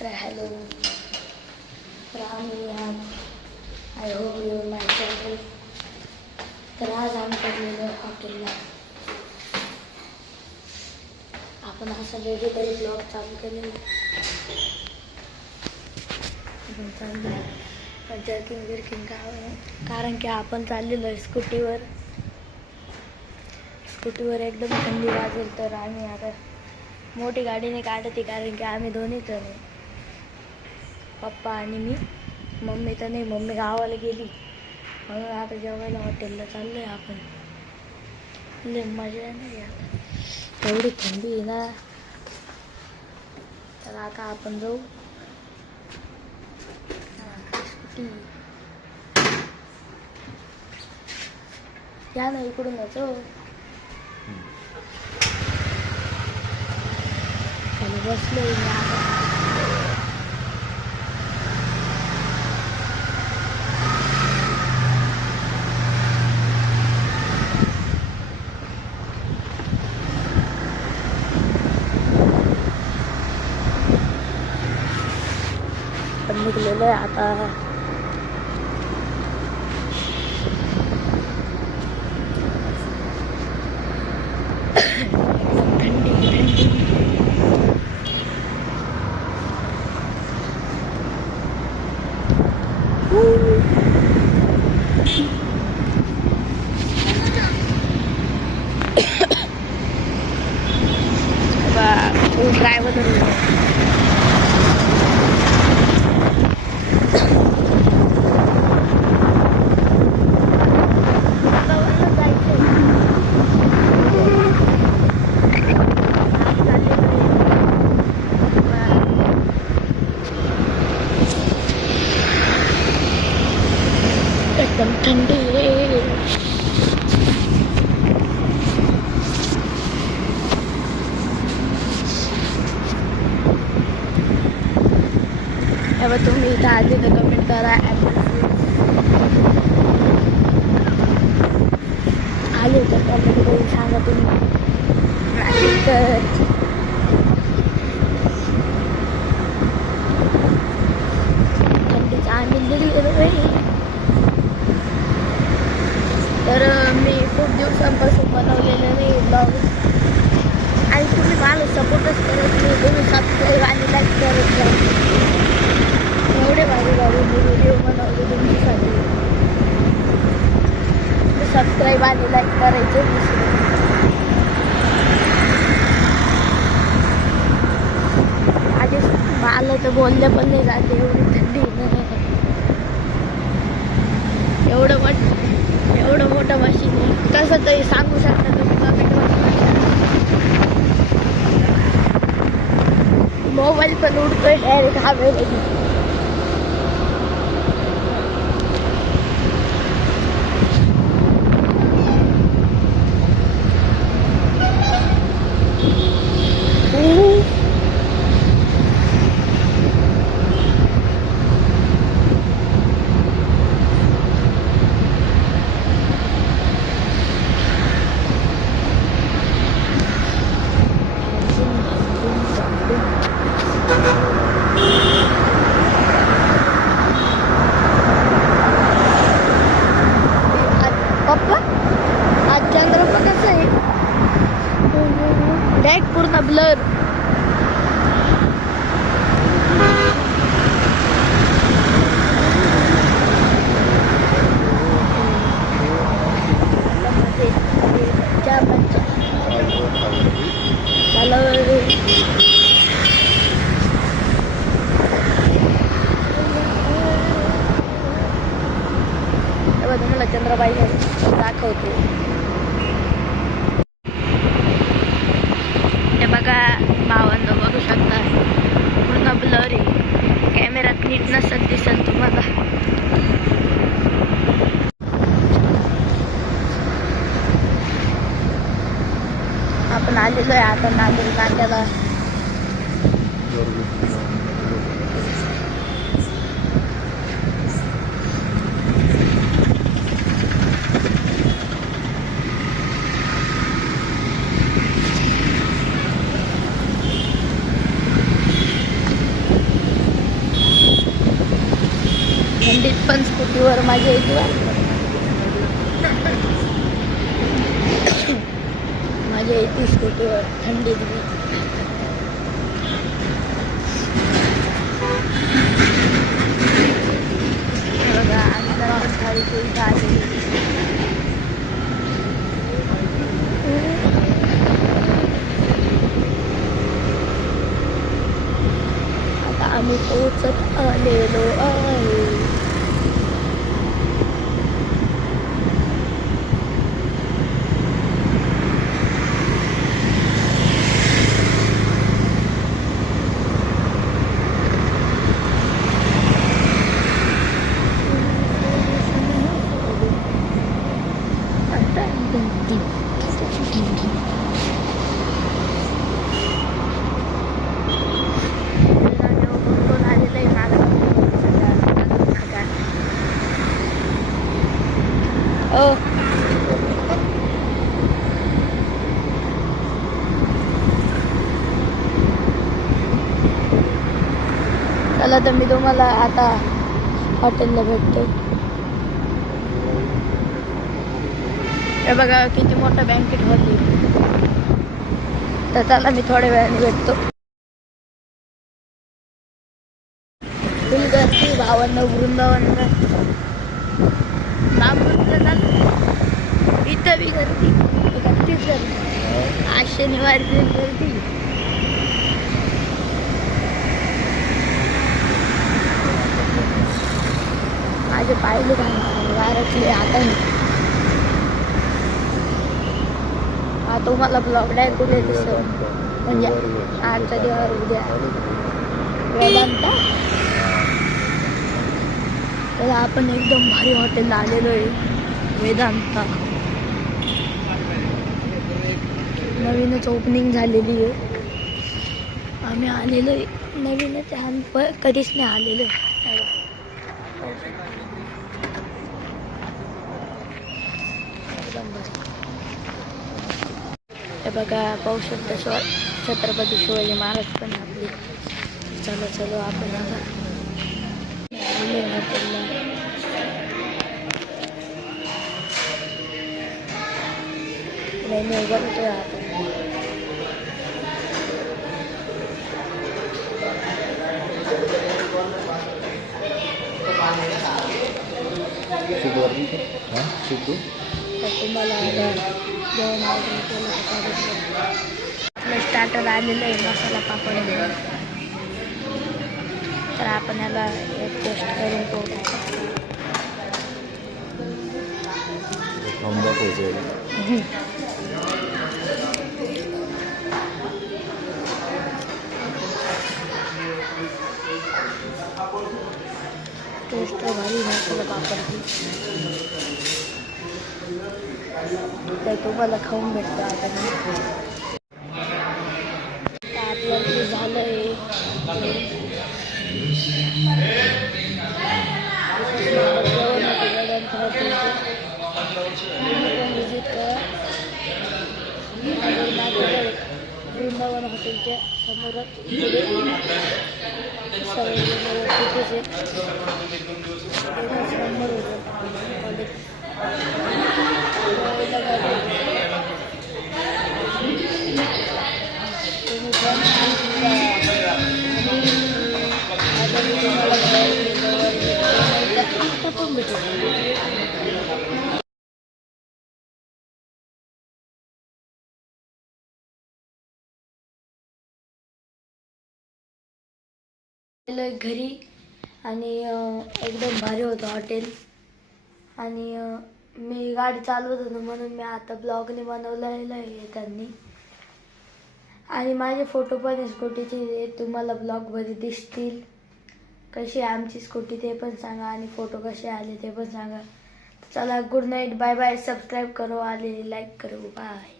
तर हॅलो, तर आम्ही आज I hope you my channel. तर आज आम्ही पडलेलो हॉटेलला. आपण असं वेगवेगळे ब्लॉग चालू केले. जर्किंग बिर्किंग गाव आहे, कारण की आपण चाललेलो आहे स्कूटीवर एकदम थंडी वाजेल. तर आम्ही आता मोठी गाडीने काढते, कारण की आम्ही दोन्ही जण आहे, पप्पा आणि मी. मम्मी तर नाही, मम्मी गावाला गेली. म्हणून आता जेवायला हॉटेलला चाललो आहे आपण. लय मजा नाही आता, एवढी थंडी आहे ना. तर आता आपण जाऊ. स्कूटी या ना, इकडूनच हो. चला बसलो मी आता. पण निघलेलं आहे आता. थंडी ड्रायव्हर एकदम थंडी आहे. तेव्हा तुम्ही इथं आले तर कमेंट करा. आले तर कमेंट करून सांगा तुम्ही. तर थंडीचा आनंद घेतलेला आहे. तर मी खूप दिवसांपासून बनवलेलं नाही ब्लॉग, आणि तुम्ही मला सपोर्टच करत नाही. तुम्ही सबस्क्राईब आणि लाईक करत जा. एवढे भारी मी व्हिडिओ बनवले तुमच्यासाठी. सबस्क्राईब आणि लाईक करायचे विसरू. आधीच मला तर बोलले पण नाही जाते, एवढी थंडी. एवढं मोठं मशीन आहे, कसं तरी सांगू शकता तुम्ही कमेंटमध्ये. मोबाईल पण उडतोय डायरेक्ट हवेमध्ये. पप्पा आज चंद्र पण कसं आहे, डायरेक्ट पूर्ण ब्लर. तुम्हाला चंद्रबाई दाखवते. हे बघा भावांनो, बघू शकता पूर्ण ब्लर आहे. कॅमेरात नीट नसत दिसेल तुम्हाला. आपण आलेलो आहे आता नांदेड नाक्याला. थंडीत पण स्कूटीवर माझ्या येते माझ्या येते स्कूटीवर थंडीत बी. बघा आम्ही थाळी इथं आलेली. आता आम्ही पोचत आलेलो आहे. चला तर मी तुम्हाला आता हॉटेलला भेटतो. हे बघा किती मोठं बँकेट हॉल आहे. तर चला मी थोड्या वेळाने भेटतो. फुल गर्दी भावांना वृंदावन नाम इथं बी गर्दी. गर्दीच गर्दी. आज शनिवार गर्दी. माझे पाहिले वारचले आता तुम्हाला ब्लॉग कुठे दिसत म्हणजे आजचा दिवस उद्या वेदांता. तर आपण एकदम भारी हॉटेलला आलेलो आहे वेदांता. नवीनच ओपनिंग झालेली आहे. आम्ही आलेलो आहे नवीनच. आम्ही कधीच नाही आलेलो. हे बघा पाहू शकता छत्रपती शिवाजी महाराज पण आपले. चलो चलो आपण आता हॉटेलला. मेन्यू बघतोय आपण. तर तुम्हाला जेवण ऑर्डर केलं आपलं स्टार्टर आलेलं आहे मसाला पापड. तर आपण याला एक टेस्ट करून पाहू. टेस्ट भारी मसाला पापड. तर तुम्हाला खाऊन भेटतो आता. आपल्याला झालं आहे. विजिट करा. वृंदावन हॉटेलच्या समोरच नंबर होतं घरी. आणि एकदम भारी होतं हॉटेल. आणि मी गाडी चालवत होतो म्हणून मी आता ब्लॉगने बनवलेलं आहे त्यांनी. आणि माझे फोटो पण स्कूटीचे तुम्हाला ब्लॉगमध्ये दिसतील. कशी आमची स्कूटी ते पण सांगा आणि फोटो कसे आले ते पण सांगा. चला good night, bye bye. Subscribe करो, आले लाईक करो, बाय.